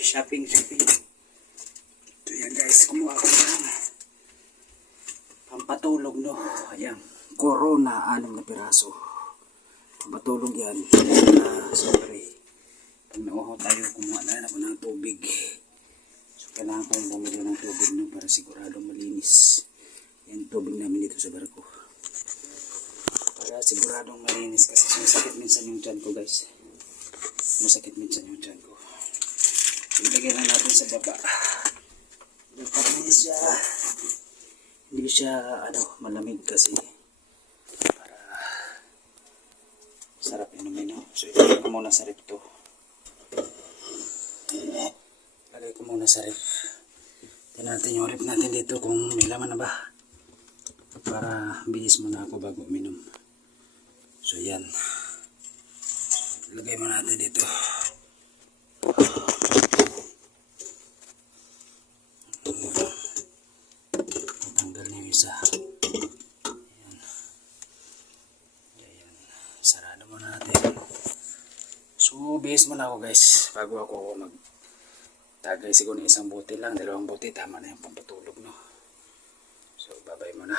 shopping. Ito yan guys, kumuha ko ng pampatulog, no. Ayan, Corona, 6 na piraso. Pampatulog yan. Siyempre, pag nauhaw tayo, kumuha na rin ako ng tubig. So kailangan ko yung bumili ng tubig, no, para sigurado malinis yan tubig namin dito sa barko. Para siguradong malinis, kasi masakit minsan yung tiyan ko guys. Masakit minsan yung tiyan ko. Ilagay lang natin sa baba. Hindi siya malamig kasi para sarap inumin, no? So ilagay ko muna sa ref to. Lagay ko muna sa ref. Tignan natin yung ref natin dito kung may laman na ba, para bihis muna ako bago uminom. So yan, lagay mo natin dito. Tanggal na yung isa. Ayan. Ayan. Sarado muna natin. So bihis muna ako guys bago ako magtagay. Siguro isang bote lang, 2 bote, tama na yung pampatulog, no. So babay muna.